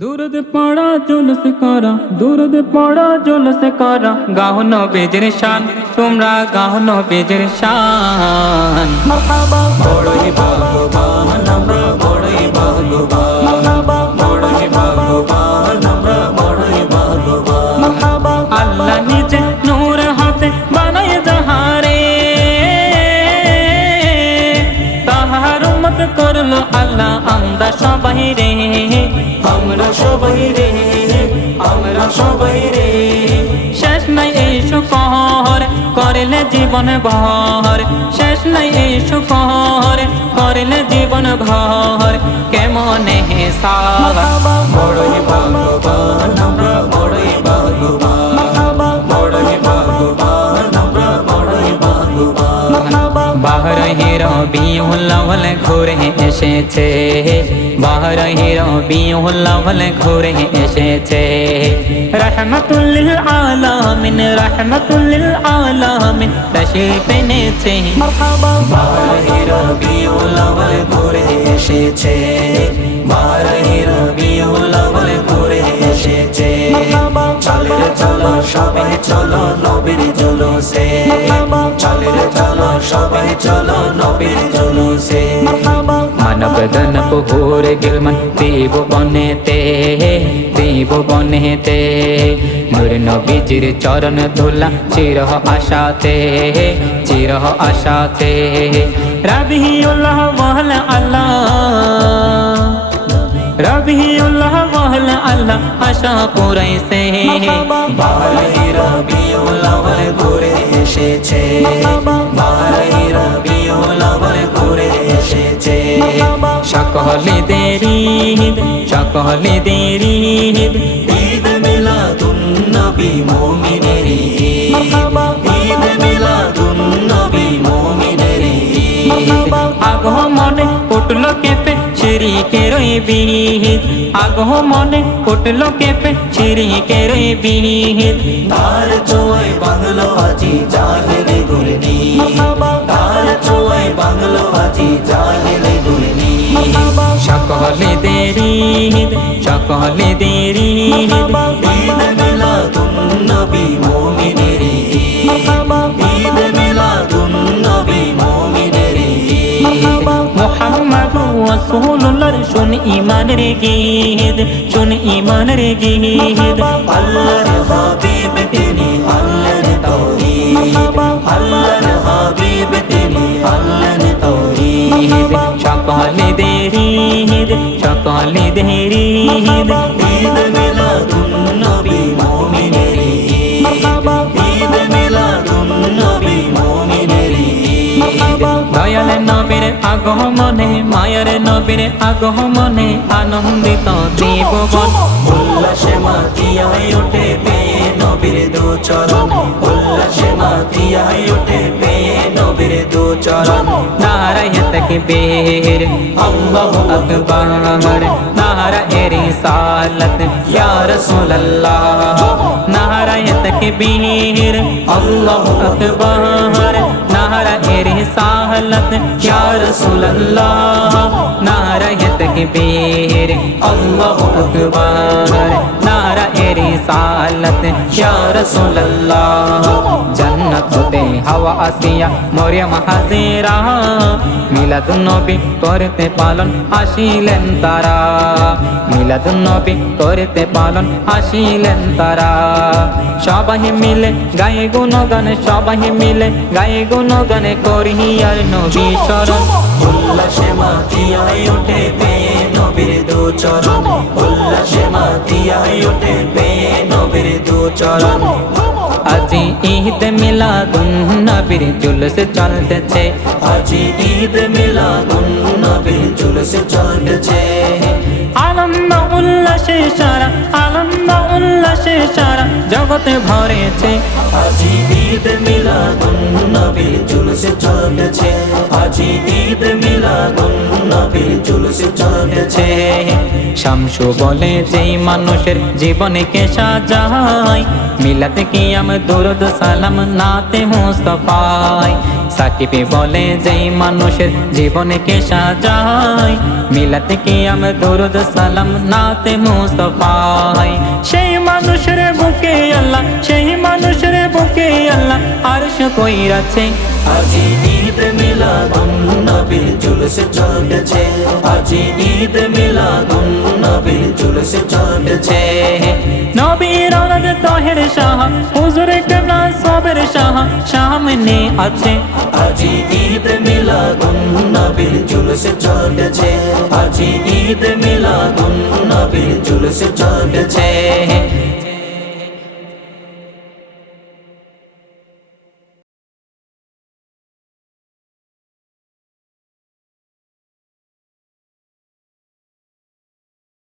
দুরুদ পড়া জুলুস করা, দুরুদ পড়া জুলুস করা, গাও নবীর শান, তোমরা গাও নবীর শান। মারহাবা বড়ই ভাগ্যবান আমরা, বড়ই ভাগ্যবান, মারহাবা বড়ই ভাগ্যবান আমরা, বড়ই ভাগ্যবান। মারহাবা আল্লাহ নিজে নূর হাতে বানায় জাহারে, তাহার উম্মত করলো আল্লাহ আমরা সবাই রে, আমরা সবাই রে, আমরা সবাই রে। শেষ নাই এই শুকর করলে জীবন ভর, শেষ নাই এই শুকর করলে জীবন ভর। কেমনে হিসাব বড়ই ভাগ্যবান আমরা, বড়ই ভাগ্যবান, বড়ই ভাগ্যবান আমরা, বড়ই ভাগ্যবান। বাহরে রবিউল আউয়াল ঘুরে এসেছে, বাহরে রবিউল আউয়াল ঘুরে এসেছে। রহমাতুল লিল আলামিন, রহমাতুল লিল আলামিন তশরিফ এনেছে। মারহাবা বাহরে রবিউল আউয়াল ঘুরে এসেছে, বাহরে রবিউল আউয়াল ঘুরে এসেছে। চলে রে চলো সবাই চলো নবীর জুলুসে, চলে রে চলো সবাই চলো নবীর জুলুসে। মানব দানব ঘুরে গিলমান দেব বনেতে, দেব বনেতে। নূর নবীজির চরণ ধুলা চির আশাতে, চির আশাতে। রাবিউল্লাহ ওয়াহলা আল্লাহ, রবিউল্লাহ ওয়াহলা আল্লাহ আশা পুরাইছে। বাহরে রবিউল আউয়াল ঘুরে এসেছে, বাহরে রবিউল আউয়াল ঘুরে এসেছে। সকলে দেরি সকলে দেরি, ঈদ মিলাদুন নবী মুমিনের ঈদ, ঈদ মিলাদুন নবী মুমিনের ঈদ। আগমনে উঠলো কেঁপে শিরকের বিদ, আগমনে উঠলো কেঁপে শিরকের বিদ। তার ছোঁয়ায় বাংলো আজি জাহেলে গুরনি, তার ছোঁয়ায় বাংলো আজি জাহেলে গুরনি। সকলে দেরি সকলে দেরি, ঈদ মিলাদুন নবী মুমিনের ঈদ, ঈদ মিলাদুন নবী মুমিনের ঈদ। মুহাম্মাদুর রাসূলুল্লাহর শুন ঈমানের গীত, শুন ঈমানের গীত। আল্লাহর হাবিব তিনি আল্লাহর তাওহীদ, আল্লাহর হাবিব তিনি আল্লাহর তাওহীদ। সকলে দেরি সকলে দেরি, ঈদ মিলাদুন নবী মুমিনের ঈদ, ঈদ মিলাদুন নবী মুমিনের ঈদ। দয়াল নবীর আগমনে, মায়ের নবীর আগমনে আনন্দিত ত্রিভুবন। উল্লাসে মাতিয়ায় ওঠে পেয়ে নবীর দু চরণ, উল্লাসে মাতিয়ায় ওঠে পেয়ে নবীর দু চরণ। নারায়ে তাকবীর আল্লাহু আকবার, নারায়ে রিসালাত ইয়া রাসূলুল্লাহ। নারায়ে তাকবীর আল্লাহু আকবার, নারায়ে রিসালাত ইয়া রাসূলুল্লাহ। নারায়ে তাকবীর আল্লাহু আকবার, নারায়ে রিসালাত ইয়া রাসূলুল্লাহ। জান্নাত হতে হাওয়া আসিয়া মরিয়ম হাজিরা, মিলাদুন নবী করতে পালন আসিলেন তারা, মিলাদুন নবী করতে পালন আসিলেন তারা। সবাই মিলে গায়ে গুণগান, সবাই মিলে গায়ে গুণগান করি আর নবী শরণ। উল্লাসে মাতিয়ায় ওঠে পেয়ে নবীর দু চরণ, উল্লাসে মাতিয়ায় ওঠে পেয়ে নবীর দু চরণ। আজি ঈদ মিলাদুন নবীর জুলুস চলতেছে, আজি ঈদ মিলাদুন নবীর জুলুস চলতেছে। আনন্দ উল্লাসে সারা, আনন্দ উল্লাসে সারা জগতে ভরেছে। আজি ঈদ মিলাদুন নবীর জুলুস চলতেছে, আজি ঈদ মিলাদুন নবীর জুলুস চলতেছে। শামসু বলে যেই মানুষের জীবনকে সাজায়, মিলাদ কিয়াম দুরুদ সালাম নাতে মুস্তাফায়। সাকিবে বলে যেই মানুষের জীবনে কে সাজায় মিলাতে কি আমি দরুদ সালাম নাতে মুস্তাফায় সেই মানুষের বুকে আল্লাহ সেই মানুষের বুকে আল্লাহ আরশ কইরাছে আজি ঈদ মিলাদুন নবীর জুলুস চলছে আজি ঈদ মিলাদুন নবীর জুলুস চলছে নবীর আনন্দ তাহের শাহ হুজুর কেবলা সবের শাহ সামনে আছে আজি ঈদ মিলাদুন নবীর জুলুস চলছে আজি ঈদ মিলাদুন নবীর জুলুস চলছে